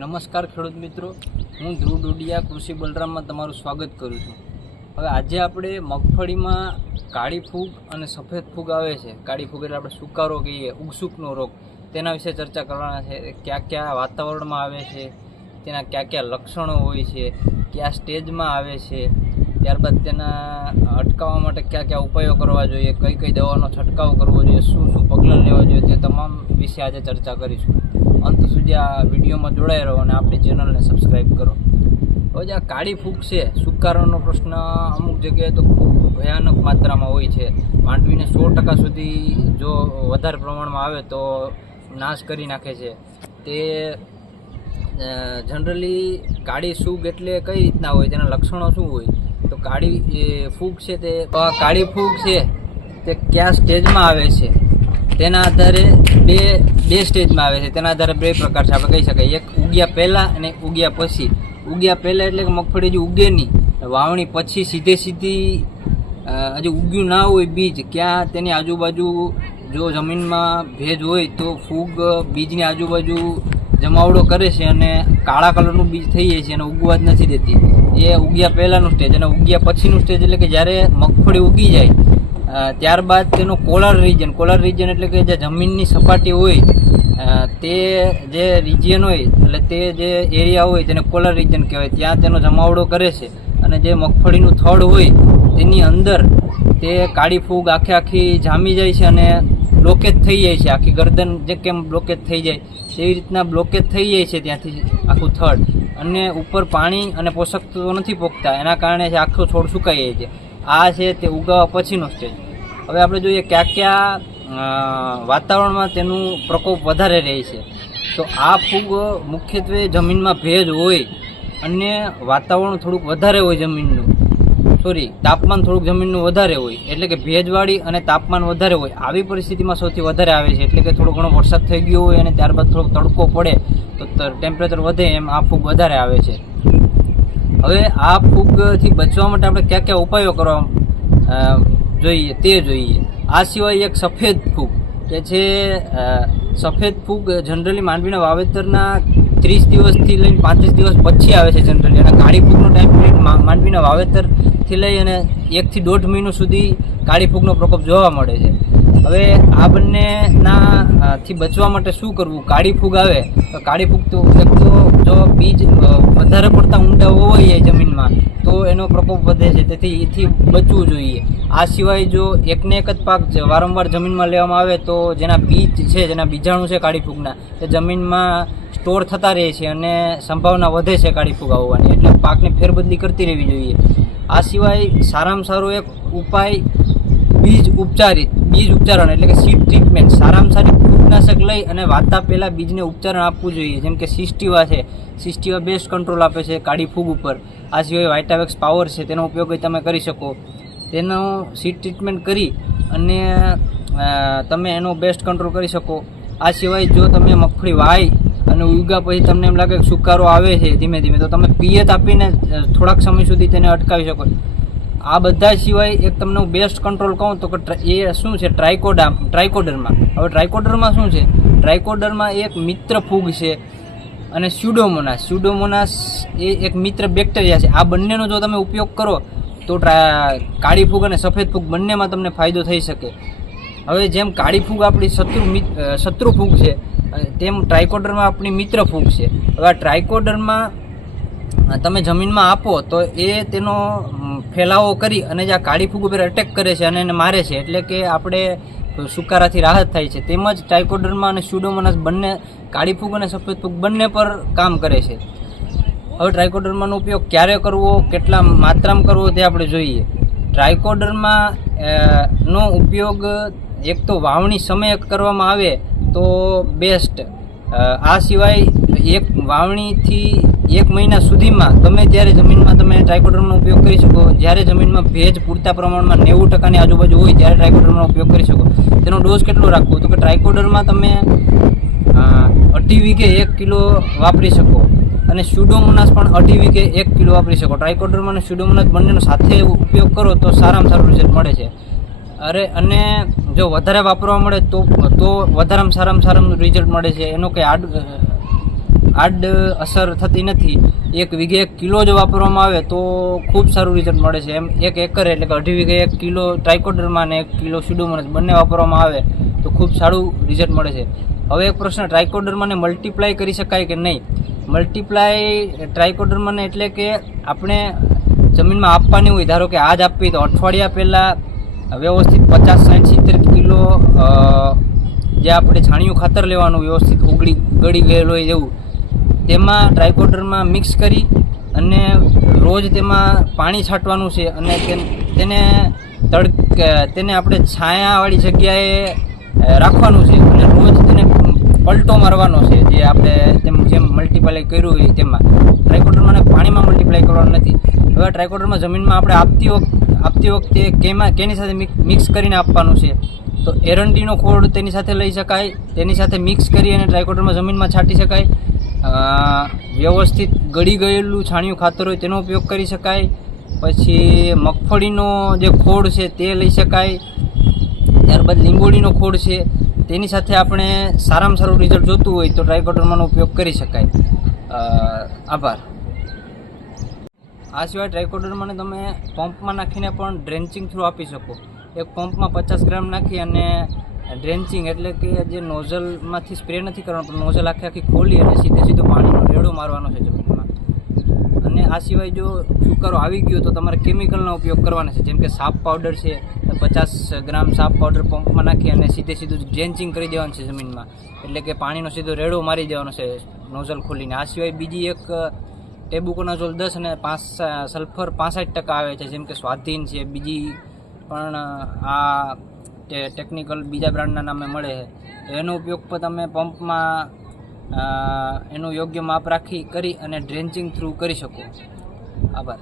નમસ્કાર ખેડૂત મિત્રો. હું ધ્રુવ ડોડિયા, કૃષિ બલરામમાં તમારું સ્વાગત કરું છું. હવે આજે આપણે મગફળીમાં કાળી ફૂગ અને સફેદ ફૂગ આવે છે. કાળી ફૂગ એટલે આપણે સુકારો કહીએ, ઉગસુકનો રોગ. તેના વિશે ચર્ચા કરવાના છે. કયા કયા વાતાવરણમાં આવે છે, તેના કયા કયા લક્ષણો હોય છે, કયા સ્ટેજમાં આવે છે, ત્યારબાદ તેના અટકાવવા માટે કયા કયા ઉપાયો કરવા જોઈએ, કઈ કઈ દવાનો છંટકાવ કરવો જોઈએ, શું શું પગલાં લેવા જોઈએ, તે તમામ વિશે આજે ચર્ચા કરીશું. અંત સુધી આ વિડીયોમાં જોડાઈ રહો અને આપણી ચેનલને સબસ્ક્રાઈબ કરો. હવે આ કાળી ફૂગ છે, સુકારાનો પ્રશ્ન અમુક જગ્યાએ તો ખૂબ ભયાનક માત્રામાં હોય છે. માંડવીને સો ટકા સુધી જો વધારે પ્રમાણમાં આવે તો નાશ કરી નાખે છે. તે જનરલી કાળી સૂગ એટલે કઈ રીતના હોય, તેના લક્ષણો શું હોય? તો કાળી ફૂગ છે તે કાળી ફૂગ છે તે કયા સ્ટેજમાં આવે છે? તેના આધારે બે બે સ્ટેજમાં આવે છે. તેના આધારે બે પ્રકાર છે. આપણે કહી શકાય. એક ઉગ્યા પહેલાં અને ઉગ્યા પછી. ઉગ્યા પહેલાં એટલે કે મગફળી જે ઉગે નહીં. વાવણી પછી સીધે સીધી હજી ઉગ્યું ના હોય બીજ, ક્યાં તેની આજુબાજુ જો જમીનમાં ભેજ હોય તો ફૂગ બીજની આજુબાજુ જમાવડો કરે છે અને કાળા કલરનું બીજ થઈ જાય છે અને ઉગવા જ નથી દેતી. એ ઉગ્યા પહેલાંનું સ્ટેજ અને ઉગ્યા પછીનું સ્ટેજ એટલે કે જ્યારે મગફળી ઉગી જાય ત્યારબાદ તેનો કોલર રિજન કોલર રિજન એટલે કે જે જમીનની સપાટી હોય તે જે રિજિયન હોય, એટલે તે જે એરિયા હોય તેને કોલર રિજન કહેવાય. ત્યાં તેનો જમાવડો કરે છે અને જે મગફળીનું થડ હોય તેની અંદર તે કાળી ફૂગ આખે આખી જામી જાય છે અને બ્લોકેજ થઈ જાય છે. આખી ગરદન જે કેમ બ્લોકેજ થઈ જાય, તેવી રીતના બ્લોકેજ થઈ જાય છે ત્યાંથી આખું થડ. અને ઉપર પાણી અને પોષક તત્વો નથી પોખતા, એના કારણે આખો છોડ સુકાઈ જાય છે. આ છે તે ઉગાવા પછીનો સ્ટેજ હવે આપણે જોઈએ કયા કયા વાતાવરણમાં તેનું પ્રકોપ વધારે રહે છે. તો આ ફૂગ મુખ્યત્વે જમીનમાં ભેજ હોય, અને વાતાવરણ થોડુંક વધારે હોય જમીનનું. સોરી તાપમાન થોડુંક જમીનનું વધારે હોય, એટલે કે ભેજવાળી અને તાપમાન વધારે હોય. આવી પરિસ્થિતિમાં સૌથી વધારે આવે છે, એટલે કે થોડો ઘણો વરસાદ થઈ ગયો હોય અને ત્યારબાદ થોડોક તડકો પડે, તો ટેમ્પરેચર વધે એમ આ ફૂગ વધારે આવે છે. હવે આ ફૂગથી બચવા માટે આપણે કયા કયા ઉપાયો કરવા જોઈએ, તે જોઈએ. આ સિવાય એક સફેદ ફૂગ, કે છે સફેદ ફૂગ જનરલી માંડવીના વાવેતરના ત્રીસ દિવસથી લઈને પાંત્રીસ દિવસ પછી આવે છે જનરલી. અને કાળી ફૂગનો ટાઈમ પીરિયડ માંડવીના વાવેતરથી લઈ અને એકથી દોઢ મહિનો સુધી કાળી ફૂગનો પ્રકોપ જોવા મળે છે. હવે આ બંનેના થી બચવા માટે શું કરવું? કાળી ફૂગ આવે, તો કાળી ફૂગ તો એક તો જો બીજ વધારે પડતા ઊંડા હોય જમીનમાં, તો એનો પ્રકોપ વધે છે. તેથી એથી બચવું જોઈએ. આ સિવાય જો એકને એક જ પાક વારંવાર જમીનમાં લેવામાં આવે, તો જેના બીજ છે, જેના બીજાણુ છે કાળી ફૂગના તે જમીનમાં સ્ટોર થતા રહે છે અને સંભાવના વધે છે કાળી ફૂગ આવવાની. એટલે પાકને ફેરબદલી કરતી રહેવી જોઈએ. આ સિવાય સારામાં સારો એક ઉપાય, બીજ ઉપચારિત, બીજ ઉપચારણ, એટલે કે સીડ ટ્રીટમેન્ટ સારામાં સારી ફૂગનાશક લઈ અને વાતા પહેલાં બીજને ઉપચારણ આપવું જોઈએ. જેમ કે સિસ્ટીવા છે. સિસ્ટીવા બેસ્ટ કંટ્રોલ આપે છે કાળી ફૂગ ઉપર. આ સિવાય વાઇટાવેક્સ પાવર છે. તેનો ઉપયોગ તમે કરી શકો. તેનો સીટ ટ્રીટમેન્ટ કરી અને તમે એનો બેસ્ટ કંટ્રોલ કરી શકો. આ સિવાય જો તમે મગફળી વાય અને ઉગા પછી તમને એમ લાગે કે સુકારો આવે છે ધીમે ધીમે, તો તમે પિયત આપીને થોડાક સમય સુધી તેને અટકાવી શકો. આ બધા સિવાય એક તમને હું બેસ્ટ કંટ્રોલ કહું તો કે એ શું છે? ટ્રાયકોડા ટ્રાયકોડરમાં હવે ટ્રાયકોડરમાં શું છે? ટ્રાયકોડરમાં એક મિત્ર ફૂગ છે અને સ્યુડોમોનાસ સ્યુડોમોનાસ એ એક મિત્ર બેક્ટેરિયા છે. આ બંનેનો જો તમે ઉપયોગ કરો તો કાળી ફૂગ અને સફેદ ફૂગ બંનેમાં તમને ફાયદો થઈ શકે. હવે જેમ કાળી ફૂગ આપણી શત્રુ શત્રુ ફૂગ છે તેમ ટ્રાયકોડરમાં આપણી મિત્ર ફૂગ છે. હવે આ ટ્રાયકોડરમાં તમે જમીનમાં આપો તો એ તેનો ફેલાવો કરી અને જે આ કાળી ફૂગ ઉપર અટેક કરે છે અને એને મારે છે, એટલે કે આપણે સુકારાથી રાહત થાય છે. તેમજ ટ્રાઇકોડરમાં અને સ્યુડોમોનાસ બંને કાળી ફૂગ અને સફેદ ફૂગ બંને પર કામ કરે છે. હવે ટ્રાઇકોડર્માનો ઉપયોગ ક્યારે કરવો, કેટલા માત્રામાં કરવો તે આપણે જોઈએ. ટ્રાઇકોડર્મા નો ઉપયોગ એક તો વાવણી સમયે કરવામાં આવે તો બેસ્ટ આ સિવાય એક વાવણીથી એક મહિના સુધીમાં ગમે ત્યારે જમીનમાં તમે ટ્રાઇકોડર્મનો ઉપયોગ કરી શકો. જ્યારે જમીનમાં ભેજ પૂરતા પ્રમાણમાં નેવું ટકાની આજુબાજુ હોય ત્યારે ટ્રાઇકોડર્મનો ઉપયોગ કરી શકો. તેનો ડોઝ કેટલો રાખવો? તો કે ટ્રાયકોડરમાં તમે અઢી વીઘે એક કિલો વાપરી શકો. અને સ્યુડોમોનાસ પણ અઢી વીઘે એક કિલો વાપરી શકો. ટ્રાઇકોડર્મા અને સ્યુડોમોનાસ બંનેનો સાથે ઉપયોગ કરો તો સારામાં સારું રિઝલ્ટ મળે છે. અરે, અને જો વધારે વાપરવા મળે તો તો વધારેમાં સારામાં સારામાં રિઝલ્ટ મળે છે. એનો કંઈ આડ આડ અસર થતી નથી. એક વીઘે એક કિલો જો વાપરવામાં આવે તો ખૂબ સારું રિઝલ્ટ મળે છે. એમ એક એકર એટલે કે અઢી વીઘે એક કિલો ટ્રાઇકોડરમાં અને એક કિલો સ્યુડોમોનસ બંને વાપરવામાં આવે તો ખૂબ સારું રિઝલ્ટ મળે છે. હવે એક પ્રશ્ન ટ્રાઇકોડર્માને મલ્ટીપ્લાય કરી શકાય કે નહીં? મલ્ટીપ્લાય ટ્રાઇકોડર્માને એટલે કે આપણે જમીનમાં આપવાની હોય, ધારો કે આજ આપવી તો અઠવાડિયા પહેલાં વ્યવસ્થિત પચાસ, સાઠ, સિત્તેર કિલો જે આપણે છાણિયું ખાતર લેવાનું વ્યવસ્થિત ઉગડી ગળી ગયેલું હોય એવું તેમાં ટ્રાયકોડરમાં મિક્સ કરી અને રોજ તેમાં પાણી છાંટવાનું છે અને તેન- તડક તેને આપણે છાયાવાળી જગ્યાએ રાખવાનું છે અને રોજ તેને પલટો મારવાનો છે જે આપણે તેમ, જેમ મલ્ટીપ્લાય કર્યું હોય તેમાં. ટ્રાઇકોડરમાં પાણીમાં મલ્ટીપ્લાય કરવાનું નથી. હવે ટ્રાયકોડરમાં જમીનમાં આપણે આપતી વખત આપતી વખતે કેમાં, કેની સાથે મિક- મિક્સ કરીને આપવાનું છે. તો એરંડીનો ખોડ તેની સાથે લઈ શકાય, તેની સાથે મિક્સ કરી અને ટ્રાઇકોડરમાં જમીનમાં છાંટી શકાય. વ્યવસ્થિત ગળી ગયેલું છાણિયું ખાતર હોય તેનો ઉપયોગ કરી શકાય. પછી મગફળીનો જે ખોડ છે તે લઈ શકાય. ત્યારબાદ લીંબોળીનો ખોળ છે. તેની સાથે આપણે સારામાં સારું રિઝલ્ટ જોતું હોય તો ટ્રાઇકોડર્માનો ઉપયોગ કરી શકાય. આભાર. આ સિવાય ટ્રાઇકોડર્માને તમે પંપમાં નાખીને પણ ડ્રેન્ચિંગ થ્રુ આપી શકો. એક પંપમાં પચાસ ગ્રામ નાખી અને ડ્રેન્ચિંગ એટલે કે જે નોઝલમાંથી સ્પ્રે નથી કરવાનો, પણ નોઝલ આખી આખી ખોલી અને સીધે સીધો પાણીનો રેડો મારવાનો છે જમીનમાં. અને આ સિવાય જો છુકારો આવી ગયો તો તમારે કેમિકલનો ઉપયોગ કરવાનો છે, જેમ કે સાપ પાવડર છે પચાસ ગ્રામ સાપ પાવડર પંપમાં નાખી અને સીધે સીધું ડ્રેન્ચિંગ કરી દેવાનું છે જમીનમાં. એટલે કે પાણીનો સીધો રેડો મારી દેવાનો છે નોઝલ ખોલીને. આ સિવાય બીજી એક ટેબુકોનાઝોલ દસ અને પાંચ સલ્ફર પાસઠ ટકા આવે છે, જેમ કે સ્વાધીન છે. બીજી પણ આ ટેકનિકલ બીજા બ્રાન્ડના નામે મળે છે. એનો ઉપયોગ પણ તમે પંપમાં એનું યોગ્ય માપ રાખી કરી અને ડ્રેન્ચિંગ થ્રુ કરી શકો. આભાર.